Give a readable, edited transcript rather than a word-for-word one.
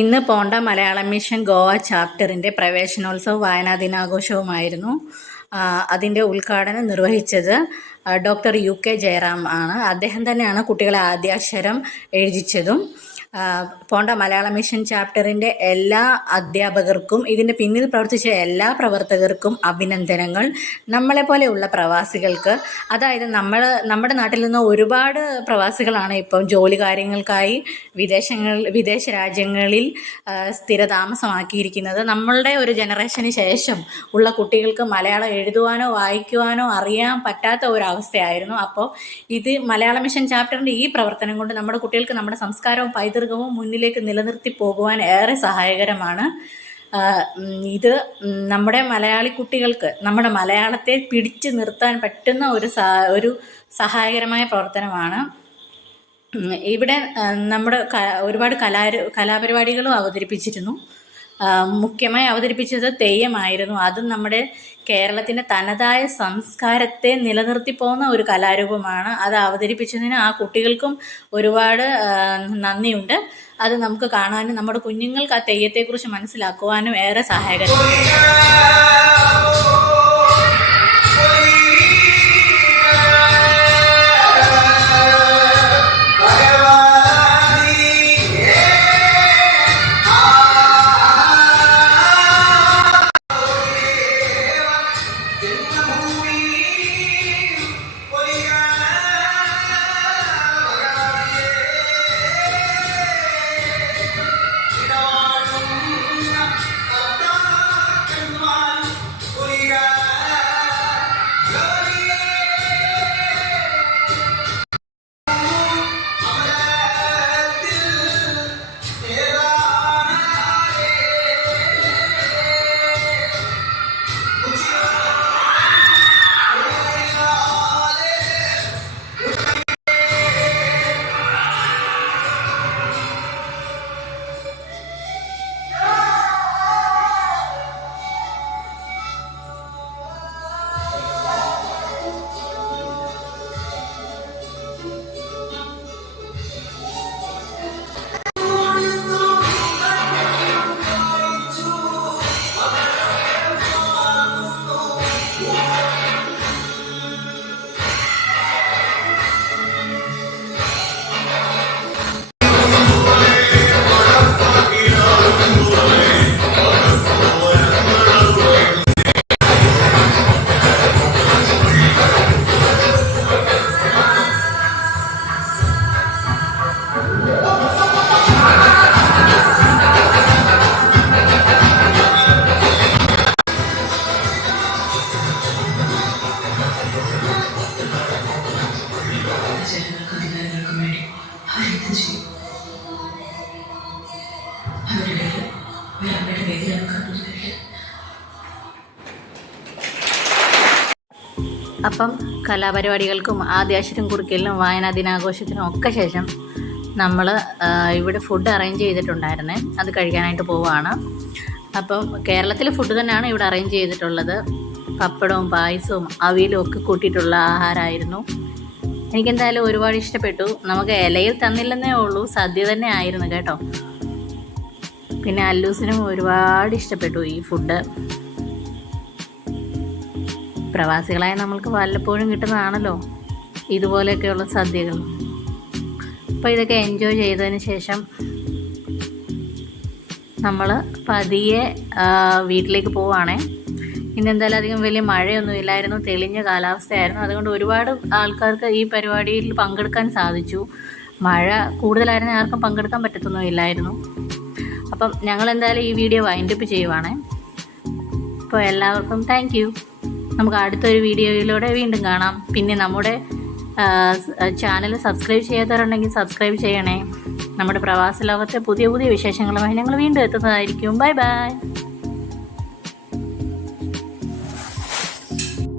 ഇന്ന് പോണ്ട മലയാളം മിഷൻ ഗോവ ചാപ്റ്ററിൻ്റെ പ്രവേശനോത്സവ വായനാ ദിനാഘോഷവുമായിരുന്നു. അതിൻ്റെ ഉദ്ഘാടനം നിർവഹിച്ചത് ഡോക്ടർ UK ജയറാം ആണ്. അദ്ദേഹം തന്നെയാണ് കുട്ടികളെ ആദ്യാക്ഷരം എഴുതിച്ചതും. പോണ്ട മലയാളം മിഷൻ ചാപ്റ്ററിൻ്റെ എല്ലാ അധ്യാപകർക്കും ഇതിൻ്റെ പിന്നിൽ പ്രവർത്തിച്ച എല്ലാ പ്രവർത്തകർക്കും അഭിനന്ദനങ്ങൾ. നമ്മളെപ്പോലെയുള്ള പ്രവാസികൾക്ക്, അതായത് നമ്മുടെ നാട്ടിൽ നിന്ന് ഒരുപാട് പ്രവാസികളാണ് ഇപ്പം ജോലി കാര്യങ്ങൾക്കായി വിദേശ രാജ്യങ്ങളിൽ സ്ഥിരതാമസമാക്കിയിരിക്കുന്നത്. നമ്മളുടെ ഒരു ജനറേഷന് ശേഷം ഉള്ള കുട്ടികൾക്ക് മലയാളം എഴുതുവാനോ വായിക്കുവാനോ അറിയാൻ പറ്റാത്ത ഒരവസ്ഥയായിരുന്നു. അപ്പോൾ ഇത് മലയാളം മിഷൻ ചാപ്റ്ററിൻ്റെ ഈ പ്രവർത്തനം കൊണ്ട് നമ്മുടെ കുട്ടികൾക്ക് നമ്മുടെ സംസ്കാരവും പൈതൃകവും മുന്നിലേക്ക് നിലനിർത്തി പോകുവാൻ ഏറെ സഹായകരമാണ്. ഇത് നമ്മുടെ മലയാളി കുട്ടികൾക്ക് നമ്മുടെ മലയാളത്തെ പിടിച്ചു നിർത്താൻ പറ്റുന്ന ഒരു സഹായകരമായ പ്രവർത്തനമാണ്. ഇവിടെ നമ്മുടെ ഒരുപാട് കലാപരിപാടികളും അവതരിപ്പിച്ചിരുന്നു. മുഖ്യമായി അവതരിപ്പിച്ചത് തെയ്യമായിരുന്നു. അതും നമ്മുടെ കേരളത്തിൻ്റെ തനതായ സംസ്കാരത്തെ നിലനിർത്തി പോകുന്ന ഒരു കലാരൂപമാണ്. അത് അവതരിപ്പിച്ചതിന് ആ കുട്ടികൾക്കും ഒരുപാട് നന്ദിയുണ്ട്. അത് നമുക്ക് കാണാനും നമ്മുടെ കുഞ്ഞുങ്ങൾക്ക് ആ തെയ്യത്തെക്കുറിച്ച് മനസ്സിലാക്കുവാനും ഏറെ സഹായകരമാണ്. അപ്പം കലാപരിപാടികൾക്കും ആദ്യാക്ഷരം കുറിക്കലിനും വായനാ ദിനാഘോഷത്തിനും ഒക്കെ ശേഷം നമ്മൾ ഇവിടെ ഫുഡ് അറേഞ്ച് ചെയ്തിട്ടുണ്ടായിരുന്നേ. അത് കഴിക്കാനായിട്ട് പോവുകയാണ്. അപ്പം കേരളത്തിലെ ഫുഡ് തന്നെയാണ് ഇവിടെ അറേഞ്ച് ചെയ്തിട്ടുള്ളത്. പപ്പടവും പായസവും അവിയലും ഒക്കെ കൂട്ടിയിട്ടുള്ള ആഹാരമായിരുന്നു. എനിക്കെന്തായാലും ഒരുപാട് ഇഷ്ടപ്പെട്ടു. നമുക്ക് ഇലയിൽ തന്നില്ലെന്നേ ഉള്ളൂ, സദ്യ തന്നെ ആയിരുന്നു കേട്ടോ. പിന്നെ അല്ലൂസിനും ഒരുപാട് ഇഷ്ടപ്പെട്ടു ഈ ഫുഡ്. പ്രവാസികളായ നമ്മൾക്ക് വല്ലപ്പോഴും കിട്ടുന്നതാണല്ലോ ഇതുപോലെയൊക്കെയുള്ള സദ്യകൾ. അപ്പോൾ ഇതൊക്കെ എൻജോയ് ചെയ്തതിന് ശേഷം നമ്മൾ പതിയെ വീട്ടിലേക്ക് പോവുകയാണേ. ഇന്നെന്തായാലും അധികം വലിയ മഴയൊന്നും ഇല്ലായിരുന്നു, തെളിഞ്ഞ കാലാവസ്ഥയായിരുന്നു. അതുകൊണ്ട് ഒരുപാട് ആൾക്കാർക്ക് ഈ പരിപാടിയിൽ പങ്കെടുക്കാൻ സാധിച്ചു. മഴ കൂടുതലായിരുന്നു, ആർക്കും പങ്കെടുക്കാൻ പറ്റത്തൊന്നുമില്ലായിരുന്നു. അപ്പം ഞങ്ങൾ എന്തായാലും ഈ വീഡിയോ വൈൻഡപ്പ് ചെയ്യുവാണേ. അപ്പോൾ എല്ലാവർക്കും താങ്ക് യു. നമുക്ക് അടുത്തൊരു വീഡിയോയിലൂടെ വീണ്ടും കാണാം. പിന്നെ നമ്മുടെ ചാനൽ സബ്സ്ക്രൈബ് ചെയ്യാത്തവരുണ്ടെങ്കിൽ സബ്സ്ക്രൈബ് ചെയ്യണേ. നമ്മുടെ പ്രവാസ ലോകത്തെ പുതിയ പുതിയ വിശേഷങ്ങളുമായി ഞങ്ങൾ വീണ്ടും എത്തുന്നതായിരിക്കും. Bye bye.